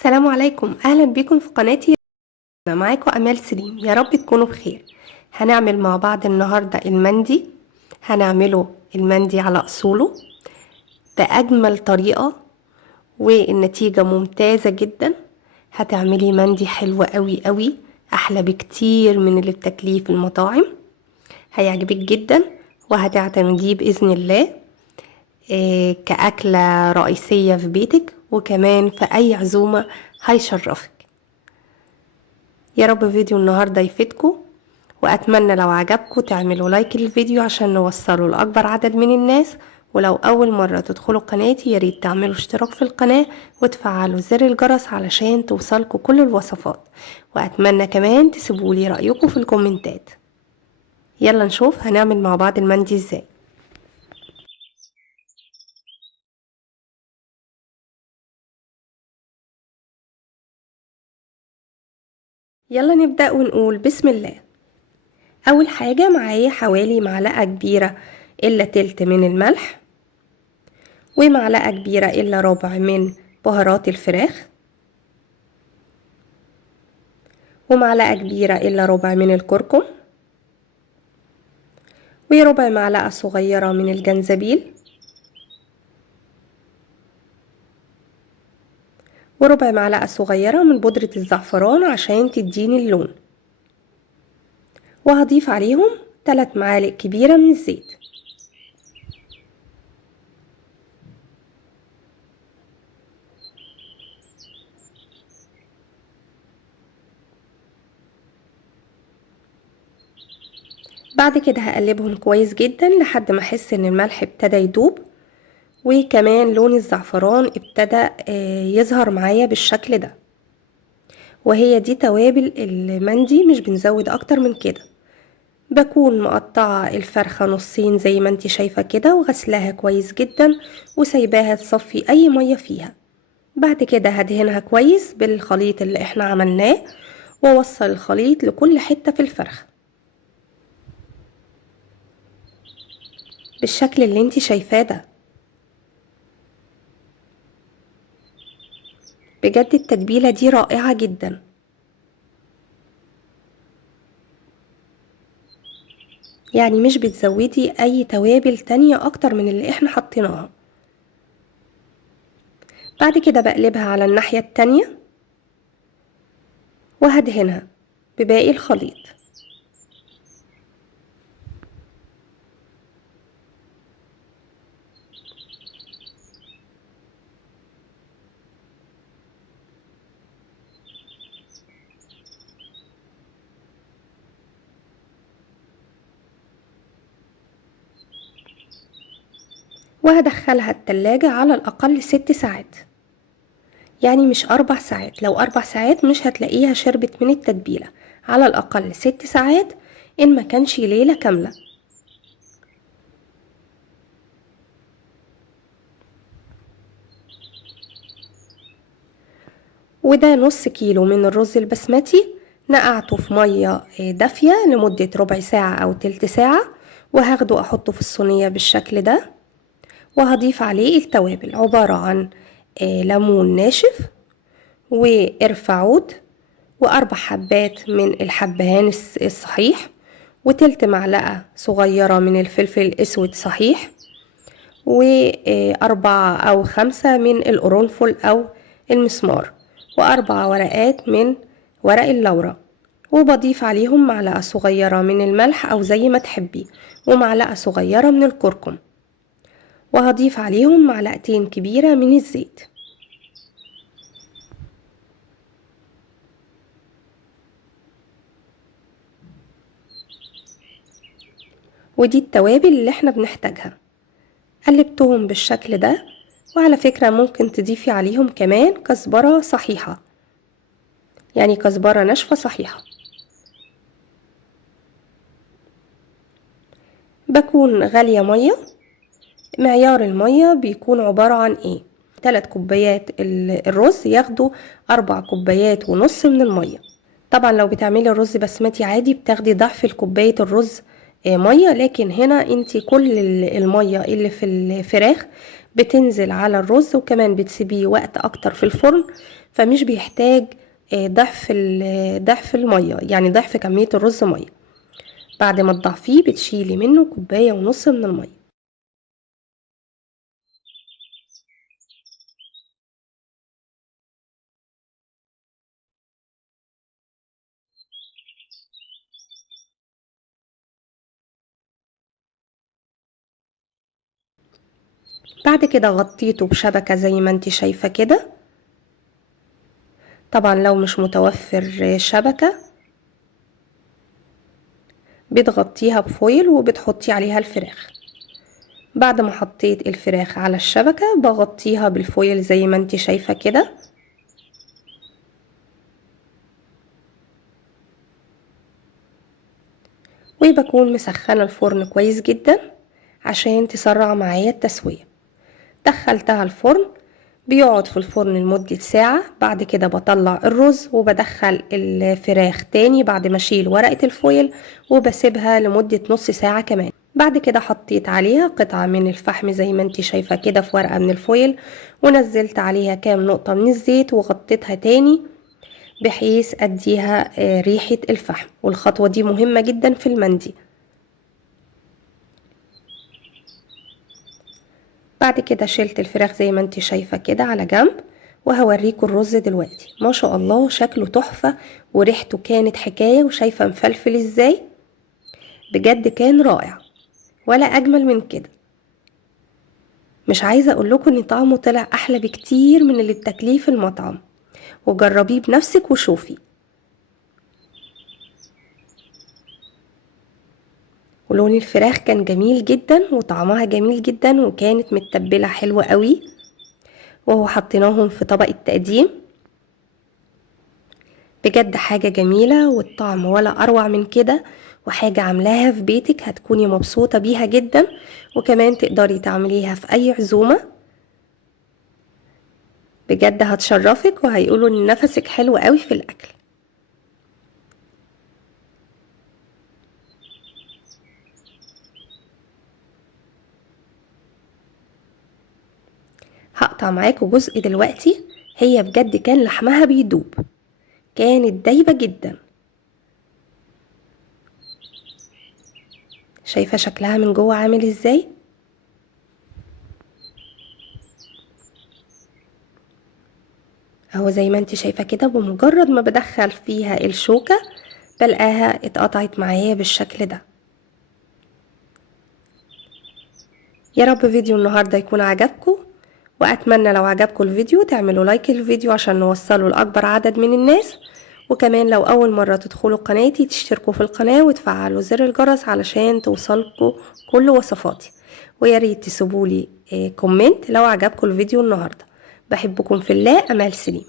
السلام عليكم، اهلا بكم في قناتي. أنا معاكم امال سليم، يا رب تكونوا بخير. هنعمل مع بعض النهارده المندي. هنعمله المندي على اصوله باجمل طريقه، والنتيجه ممتازه جدا. هتعملي مندي حلو قوي قوي، احلى بكتير من اللي بتاكليه في المطاعم. هيعجبك جدا وهتعتمديه باذن الله كأكلة رئيسية في بيتك، وكمان في أي عزومة هيشرفك. يا رب فيديو النهاردة يفيدكم، وأتمنى لو عجبكم تعملوا لايك للفيديو عشان نوصله لأكبر عدد من الناس. ولو أول مرة تدخلوا قناتي ياريت تعملوا اشتراك في القناة وتفعلوا زر الجرس علشان توصلكم كل الوصفات. وأتمنى كمان تسيبولي رأيكم في الكومنتات. يلا نشوف هنعمل مع بعض المندي ازاي. يلا نبدأ ونقول بسم الله. اول حاجة معايا حوالي معلقة كبيرة الا تلت من الملح، ومعلقة كبيرة الا ربع من بهارات الفراخ، ومعلقة كبيرة الا ربع من الكركم، وربع معلقة صغيرة من الجنزبيل، وربع معلقة صغيرة من بودرة الزعفران عشان تديني اللون. وهضيف عليهم 3 معالق كبيرة من الزيت. بعد كده هقلبهم كويس جدا لحد ما احس ان الملح ابتدى يدوب، وكمان لون الزعفران ابتدى يظهر معايا بالشكل ده. وهي دي توابل المندي، مش بنزود اكتر من كده. بكون مقطعة الفرخة نصين زي ما انتي شايفة كده، وغسلاها كويس جدا وسايباها تصفي اي مية فيها. بعد كده هدهنها كويس بالخليط اللي احنا عملناه، واوصل الخليط لكل حتة في الفرخة بالشكل اللي انتي شايفاه ده. بجد التتبيلة دي رائعة جدا. يعني مش بتزودي اي توابل تانية اكتر من اللي احنا حطيناها. بعد كده بقلبها على الناحية التانية وهدهنها بباقي الخليط. وهدخلها التلاجة على الأقل 6 ساعات، يعني مش 4 ساعات. لو 4 ساعات مش هتلاقيها شربت من التتبيلة. على الأقل 6 ساعات، إن ما كانش ليلة كاملة. وده نص كيلو من الرز البسمتي، نقعته في مية دافية لمدة ربع ساعة أو تلت ساعة، وهاخده أحطه في الصينية بالشكل ده. وهضيف عليه التوابل، عبارة عن ليمون ناشف، وقرفة عود، و4 حبات من الحبهان الصحيح، وتلت معلقة صغيرة من الفلفل الأسود صحيح، و4 أو 5 من القرنفل أو المسمار، و4 ورقات من ورق اللورة. وبضيف عليهم معلقة صغيرة من الملح أو زي ما تحبي، ومعلقة صغيرة من الكركم. وهضيف عليهم معلقتين كبيرة من الزيت. ودي التوابل اللي احنا بنحتاجها. قلبتهم بالشكل ده. وعلى فكرة ممكن تضيفي عليهم كمان كزبرة صحيحة، يعني كزبرة ناشفة صحيحة. بكون غالية مية. معيار المية بيكون عبارة عن ايه؟ 3 كوبايات الرز ياخدوا 4 كوبايات ونص من المية. طبعا لو بتعملي الرز بسمتي عادي بتاخدي ضعف الكوباية الرز مية، لكن هنا انتي كل المية اللي في الفراخ بتنزل على الرز، وكمان بتسيبيه وقت اكتر في الفرن، فمش بيحتاج ضعف المية، يعني ضعف كمية الرز مية. بعد ما تضعفيه بتشيلي منه 1.5 كوباية من المية. بعد كده غطيته بشبكة زي ما انت شايفة كده. طبعا لو مش متوفر شبكة بتغطيها بفويل وبتحطي عليها الفراخ. بعد ما حطيت الفراخ على الشبكة بغطيها بالفويل زي ما انت شايفة كده. وبكون مسخنة الفرن كويس جدا عشان تسرع معايا التسوية. دخلتها الفرن، بيقعد في الفرن لمدة ساعة. بعد كده بطلع الرز وبدخل الفراخ تاني بعد ما اشيل ورقة الفويل، وبسيبها لمدة نص ساعة كمان. بعد كده حطيت عليها قطعة من الفحم زي ما انت شايفة كده في ورقة من الفويل، ونزلت عليها كام نقطة من الزيت وغطيتها تاني بحيث اديها ريحة الفحم. والخطوة دي مهمة جدا في المندي. بعد كده شلت الفراخ زي ما انت شايفة كده على جنب، وهوريكم الرز دلوقتي. ما شاء الله شكله تحفة، وريحته كانت حكاية، وشايفة مفلفل ازاي. بجد كان رائع، ولا اجمل من كده. مش عايزة اقول لكم ان طعمه طلع احلى بكتير من اللي بتاكليه في المطعم. وجربيه بنفسك وشوفي. ولون الفراخ كان جميل جدا، وطعمها جميل جدا، وكانت متبلة حلوة قوي. وهو حطيناهم في طبق التقديم. بجد حاجة جميلة، والطعم ولا أروع من كده. وحاجة عاملاها في بيتك هتكوني مبسوطة بيها جدا، وكمان تقدري تعمليها في أي عزومة. بجد هتشرفك، وهيقولوا إن نفسك حلو قوي في الأكل. هقطع معاكم جزء دلوقتي. هي بجد كان لحمها بيدوب، كانت دايبة جدا. شايفة شكلها من جوه عامل ازاي؟ اهو زي ما انت شايفة كده، بمجرد ما بدخل فيها الشوكة بلقاها اتقطعت معايا بالشكل ده. يا رب فيديو النهاردة يكون عجبكم، واتمنى لو عجبكم الفيديو تعملوا لايك للفيديو عشان نوصله لاكبر عدد من الناس. وكمان لو اول مرة تدخلوا قناتي تشتركوا في القناة وتفعلوا زر الجرس علشان توصلكوا كل وصفاتي. ويا ريت تسيبولي كومنت لو عجبكم الفيديو النهاردة. بحبكم في الله. امال سليم.